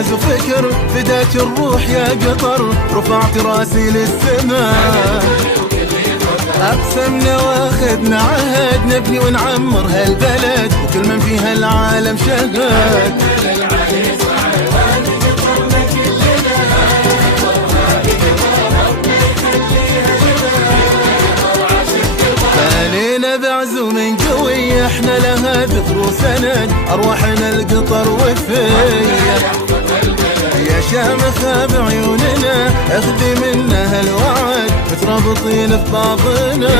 إنجاز وفكر فداك الروح يا قطر، رفعت راسي للسماء. أقسمنا واخذنا عهد نبني ونعمر هالبلد، وكل من فيها العالم شهد. بنينا بعزوم قوي احنا لها ذكر وسند، أرواحنا القطر وفية يا شامخة بعيوننا، اخذي منا هالوعد مترابطين في بعضنا.